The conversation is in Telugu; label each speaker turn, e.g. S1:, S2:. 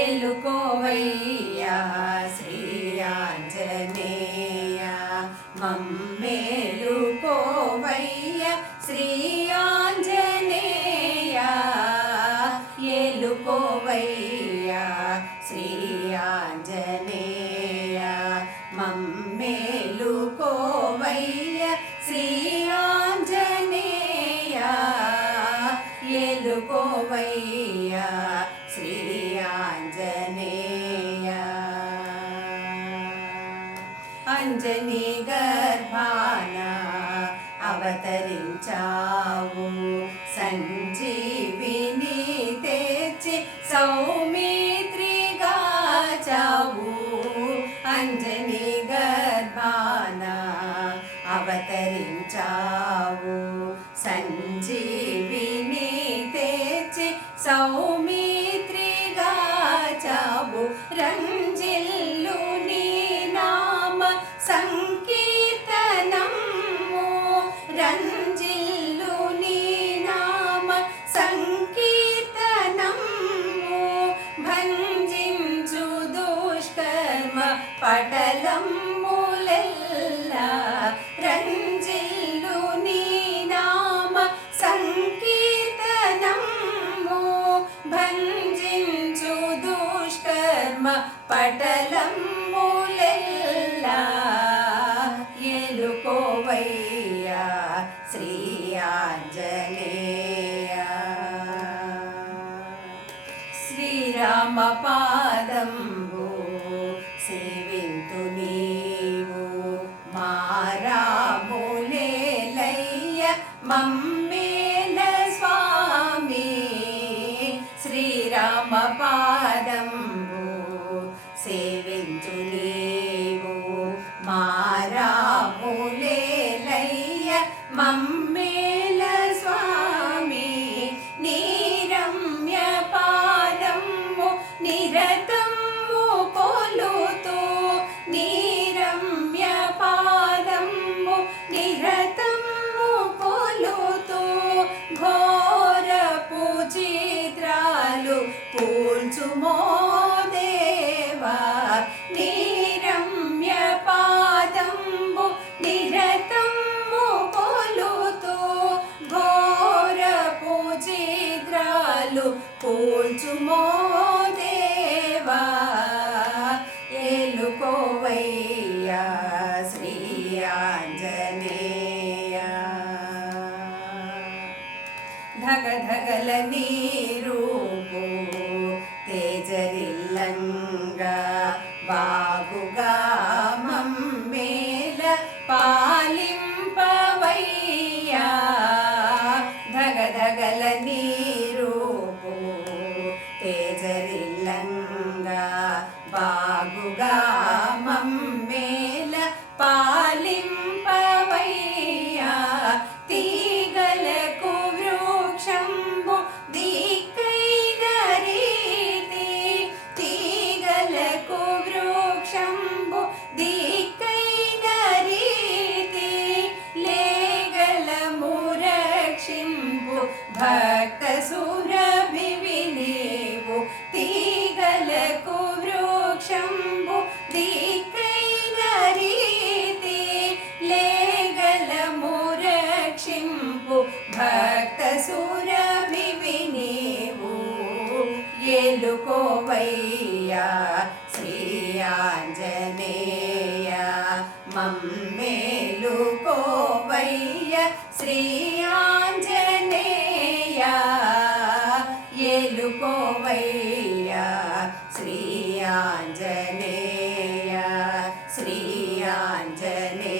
S1: ఎలుకోవయ్యా శ్రీ ఆంజనేయ మమ్మేలుకోవయ్య శ్రీ ఆంజనేయ ఎలుకోవయ్యా శ్రీ ఆంజనేయ మమ్మేలుకోవయ్య శ్రీ ఆంజనేయ ఎలుకోవయ్యా శ్రీ నీ గర్భాన అవతరించావు సంజీవిని తెచ్చి సౌమి పటలములెల్లా రంజిల్లు నీ నామ సంకీర్తనము భంజించు దుష్కర్మ పటలములెల్లా ఎలుకోవయ్యా శ్రీ ఆంజనేయ. శ్రీరామ పాదంబు సేవింతు నీవు. మారాములేలయ్య మమ్మేల స్వామి. శ్రీరామ పాదంబు సేవింతు పూచిత్రాలు పూల్చుమో దేవా నీరమ్య పాదంబు నిరతము కొలుతూ ఘోర పూచిత్రాలు పూల్చుమో దేవా. ఏలుకోవయ్యా శ్రీ ఆంజనేయ. ధగ ధగల నీరూపు బాగుగా మమ్మేల పాలింపవయ్యా. ధగ ధగల నీరూపు తేజరిల్లంగా బాగుగా భక్త సురభివి నీవు తీగలకు వృక్షంబు దిక్కైన రీతి లేగల మురక్షింపు భక్త సురభివి నీవు ఎలుకోవయ్యా శ్రీ ఆంజనేయ మమ్మేలుకోవయ్య శ్రీ ఎలుకోవయ్యా శ్రీ ఆంజనేయ శ్రీ ఆంజనేయ